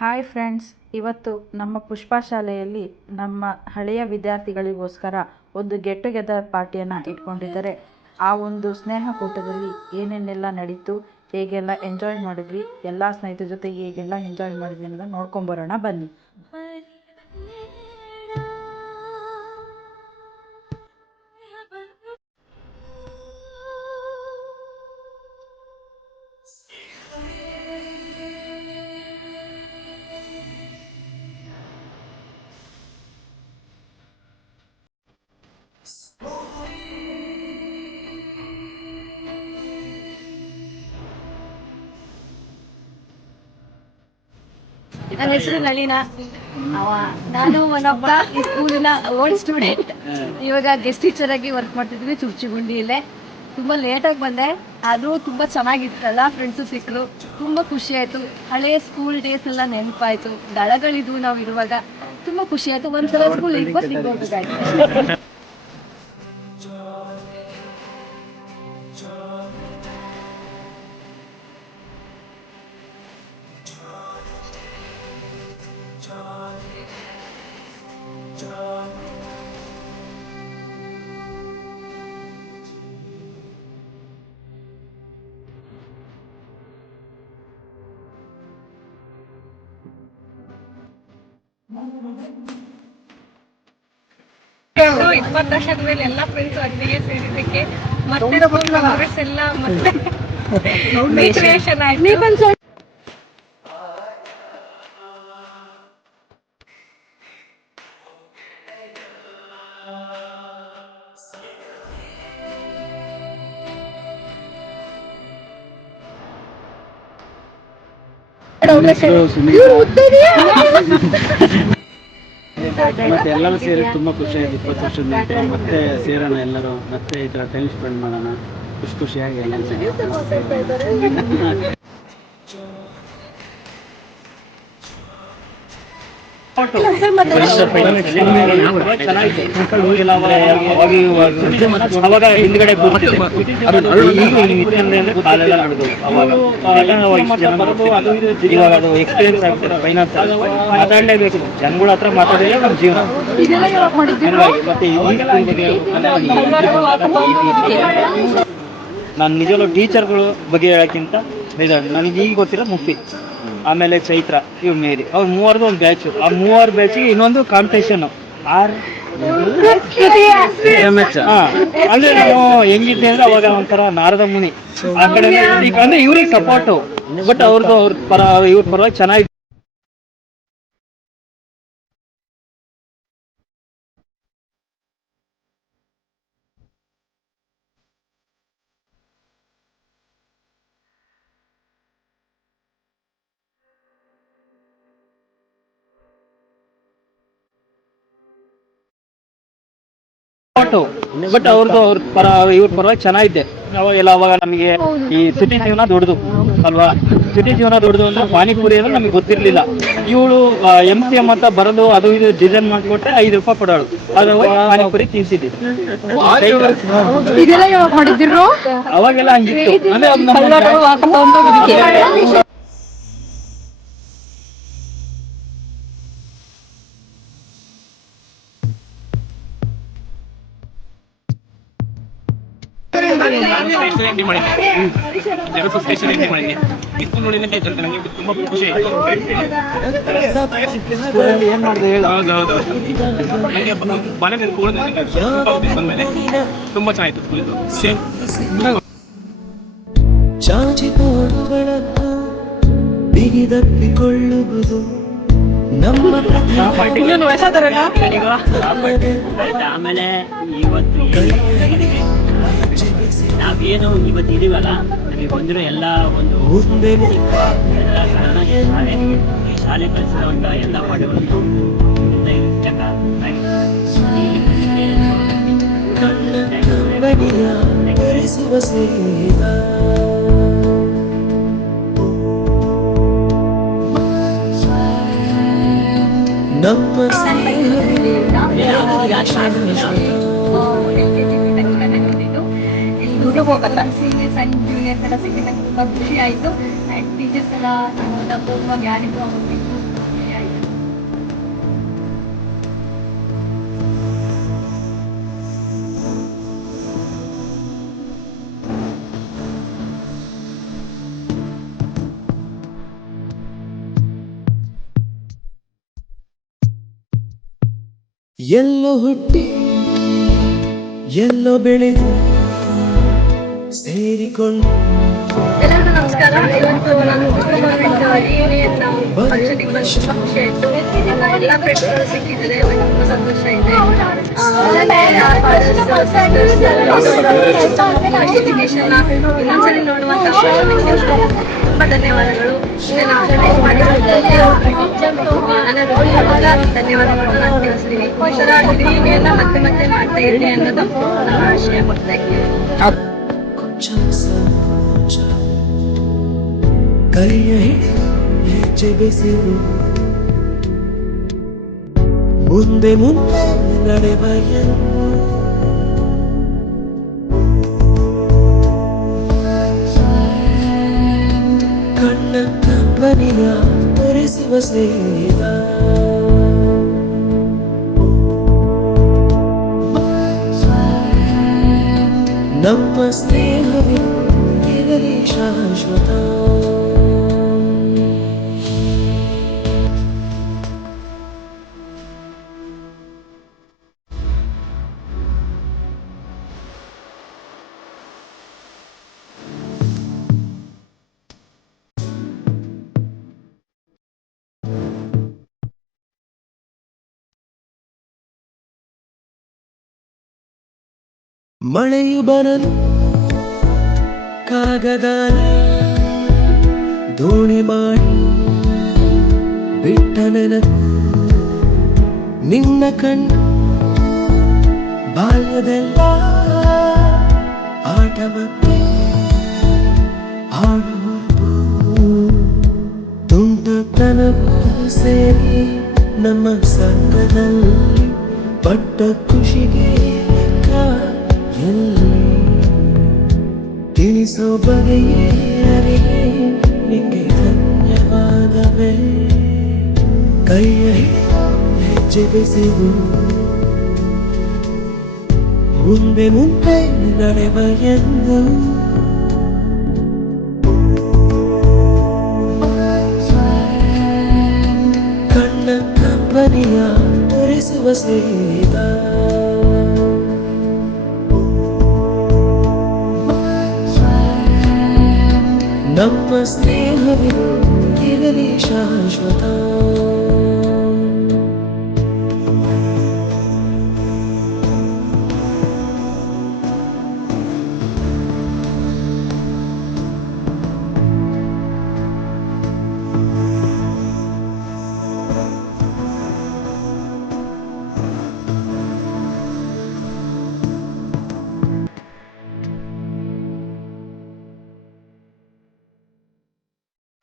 Hi friends, ಇವತ್ತು ನಮ್ಮ ಪುಷ್ಪಾ ಶಾಲೆಯಲ್ಲಿ ನಮ್ಮ ಹಳೆಯ ವಿದ್ಯಾರ್ಥಿಗಳಿಗೋಸ್ಕರ ಒಂದು ಗೆಟ್ ಟುಗೆದರ್ ಪಾರ್ಟಿಯನ್ನು ಇಟ್ಕೊಂಡಿದ್ದಾರೆ. ಆ ಒಂದು ಸ್ನೇಹಕೂಟದಲ್ಲಿ ಏನೇನೆಲ್ಲ ನಡೀತು, ಹೇಗೆಲ್ಲ ಎಂಜಾಯ್ ಮಾಡಿದ್ವಿ, ಎಲ್ಲ ಸ್ನೇಹಿತರ ಜೊತೆ ಹೇಗೆಲ್ಲ ಎಂಜಾಯ್ ಮಾಡಿದ್ವಿ ಅನ್ನೋದನ್ನು ನೋಡ್ಕೊಂಬರೋಣ ಬನ್ನಿ. ನನ್ನ ಹೆಸರು ನಳಿನ. ನಾನು ಒಬ್ಬ ಈ ಸ್ಕೂಲಿನ ಓಲ್ಡ್ ಸ್ಟೂಡೆಂಟ್. ಇವಾಗ ಗೆಸ್ಟ್ ಟೀಚರ್ ಆಗಿ ವರ್ಕ್ ಮಾಡ್ತಿದ್ವಿ ಚುರ್ಚಿಗುಂಡಿಯಲ್ಲೇ. ತುಂಬ ಲೇಟಾಗಿ ಬಂದೆ, ಆದರೂ ತುಂಬ ಚೆನ್ನಾಗಿತ್ತಲ್ಲ. ಫ್ರೆಂಡ್ಸು ಸಿಕ್ಕರು, ತುಂಬ ಖುಷಿ ಆಯಿತು. ಹಳೆಯ ಸ್ಕೂಲ್ ಡೇಸ್ ಎಲ್ಲ ನೆನಪಾಯಿತು. ದಳಗಳಿದ್ವು ನಾವು ಇರುವಾಗ, ತುಂಬ ಖುಷಿ ಆಯಿತು. ಒಂದ್ಸಲ ಸ್ಕೂಲ್ ಸಿಗ್ಬೇಕಾಯ್ತು. ಸೊ 20 ವರ್ಷದ ಮೇಲೆ ಎಲ್ಲ ಫ್ರೆಂಡ್ಸ್ ಒಟ್ಟಿಗೆ ಸೇರಿದ್ದಕ್ಕೆ ಮತ್ತೆ ಎಲ್ಲ ಮತ್ತೆ ಕ್ರಿಯೇಷನ್ ಆಯ್ತು. ಮತ್ತೆ ಎಲ್ಲರೂ ಸೇರಿ ತುಂಬಾ ಖುಷಿ ಆಯ್ತು. 20 ವರ್ಷದ ನಂತರ ಮತ್ತೆ ಸೇರೋಣ, ಎಲ್ಲರೂ ಮತ್ತೆ ಈ ತರ ಟೈಮ್ ಸ್ಪೆಂಡ್ ಮಾಡೋಣ, ಖುಷಿಯಾಗಿ ಎಲ್ಲ ಅವಾಗ ಹಿಂದ್ಗಡೆ ಇವಾಗ ಅದು ಎಕ್ಸ್ಪೀರಿಯನ್ಸ್ ಆಗ್ತದೆ. ಫೈನಾನ್ಸ್ ಮಾತಾಡ್ಲೇಬೇಕು, ಜನಗಳ ಹತ್ರ ಮಾತಾಡಿದ್ರೆ ನಮ್ಮ ಜೀವನ. ಮತ್ತೆ ನಾನು ನಿಜವಲ್ಲೂ ಟೀಚರ್ಗಳು ಬಗ್ಗೆ ಹೇಳೋಕ್ಕಿಂತ ನನಗೆ ಈಗ ಗೊತ್ತಿರೋ ಮುಫಿ, ಆಮೇಲೆ ಚೈತ್ರ, ಇವ್ ಮೇರಿ, ಅವ್ರು ಮೂವರ್ದು ಒಂದು ಬ್ಯಾಚು. ಆ 3 ಬ್ಯಾಚಿಗೆ ಇನ್ನೊಂದು ಕಾಂಪಿಟೇಷನ್ ಅಂದ್ರೆ ನಾವು ಹೆಂಗಿದ್ದೆ ಅಂದ್ರೆ ಅವಾಗ ಒಂಥರ ನಾರದ ಮುನಿ ಆ ಕಡೆ. ಈಗ ಅಂದ್ರೆ ಇವ್ರಿಗೆ ಸಪೋರ್ಟು, ಬಟ್ ಅವ್ರದ್ದು ಅವ್ರ ಇವ್ರ ಪರವಾಗಿ ಚೆನ್ನಾಗಿ. ಬಟ್ ಅವ್ರದ್ದು ಇವ್ರ ಪರವಾಗಿ ಚೆನ್ನಾಗಿದ್ದೆ ಅವಾಗ. ನಮಗೆ ಈ ಸಿಟಿ ಜೀವನ ದೊಡ್ಡದು ಅಲ್ವಾ, ಸಿಟಿ ಜೀವನ ದೊಡ್ಡದು ಅಂದ್ರೆ ಪಾನಿಪುರಿ ಅಂದ್ರೆ ನಮಗೆ ಗೊತ್ತಿರ್ಲಿಲ್ಲ. ಇವಳು MCM ಅಂತ ಬರೋದು, ಅದು ಇದು ಡಿಸೈನ್ ಮಾಡಿಕೊಟ್ರೆ 5 ರೂಪಾಯಿ ಕೊಡೋಳು, ಅದು ಪಾನಿಪುರಿ ತಿನ್ಸಿದ್ವಿ. ಅವಾಗೆಲ್ಲ ಹಂಗಿತ್ತು ಅಂದ್ರೆ ಏನ್ ಮಾಡಿದೆ ಹೇಳ. ತುಂಬಾ ಚೆನ್ನಾಗಿತ್ತು. ಚಾಚಿಕೊಳ್ಳುವುದು ಬಿಗಿದಪ್ಪಿಕೊಳ್ಳುವುದು ನಮ್ಮ ಆಮೇಲೆ ಇವತ್ತು ನಾವೇನು ಇವತ್ತು ಇದೀವಲ್ಲ, ನಮಗೆ ಬಂದಿರೋ ಎಲ್ಲ ಒಂದು ಶಾಲೆ ಕಲಿಸಿರುವಂತ ಎಲ್ಲ ಪಾಠಗಳನ್ನು ನಮ್ಮ ಸಣ್ಣ ಜೂನಿಯರ್ಸ್ ಎಲ್ಲ ಸಿಕ್ಕಿದಾಗ ತುಂಬ ಖುಷಿ ಆಯಿತು. ಆ್ಯಂಡ್ ಟೀಚರ್ಸ್ ಎಲ್ಲ ತುಂಬ ಜ್ಞಾನಿಗೂ ಆಗುತ್ತೆ. ಎಲ್ಲೋ ಹುಟ್ಟಿ ಎಲ್ಲೋ ಬೆಳೆದು ಸೇರಿಕೊಂಡು ಎಲ್ಲರಿಗೂ ನಮಸ್ಕಾರ. ಇವತ್ತು ನಾನು ರಿಯೂನಿಯನ್ ಫಂಕ್ಷನ್ಗೆ ಬಂದು ತುಂಬಾ ಖುಷಿ ಆಯ್ತು. ಎಲ್ಲ ಫ್ರೆಂಡ್ಸ್ಗಳು ಸಿಕ್ಕಿದ್ದಾರೆ, ತುಂಬಾ ಸಂತೋಷ ಇದೆ. ಎಜುಕೇಶನ್ ಇನ್ನೊಂದ್ಸರಿ ನೋಡುವಂತ ತುಂಬಾ ಧನ್ಯವಾದಗಳು. ಧನ್ಯವಾದಗಳು ನಾನು ತಿಳಿಸ್ತೀನಿ. ಈ ಥರ ರಿಯೂನಿಯನ್ ಮತ್ತೆ ಮತ್ತೆ ಮಾಡ್ತಾ ಇರ್ತೀನಿ ಅನ್ನೋದು ನನ್ನ ಆಶಯ. ಕೊಂಚ ಸಂಕೋಚ ಕೈಯ ಹೆಜ್ಜೆ ಬೆಸೆದು ಮುಂದೆ ಮುಂದೆ ನಡೆವಯ್ಯ ಕಣ್ಣ ಕಂಬನಿಯ ತೋರಿಸುವ ಸ್ನೇಹ ನಮ್ಮ ಸ್ನೇಹವೇ ಇರಲಿ ಶಾಶ್ವತ. ಮಳೆಯು ಬರಲು ಕಾಗದ ದೋಣಿ ಮಾಡಿ ಬಿಟ್ಟ ನೆನಪು ನಿನ್ನ ಕಣ್ಣು ಬಾಲ್ಯದೆಲ್ಲ ಆಟವಕ್ಕೆ ಆಡುವುದು ತುಂಟತನವು ಸೇರಿ ನಮ್ಮ ಸಂಘದಲ್ಲಿ ಪಟ್ಟ ಖುಷಿಗೆ ಎಲ್ಲಿ ತಿಳಿಸೋ ಬಗೆಯೇ ಅರಿಯೇ ನಿಂಗೆ ಧನ್ಯವಾದವೇ. ಕೈಯ ಹೆಜ್ಜೆ ಬೆಸೆದು ಮುಂದೆ ಮುಂದೆ ನಡೆವ ಎಂದು ಕಣ್ಣ ಕಂಬನಿಯ ತೋರಿಸುವ ಸ್ನೇಹಿತ.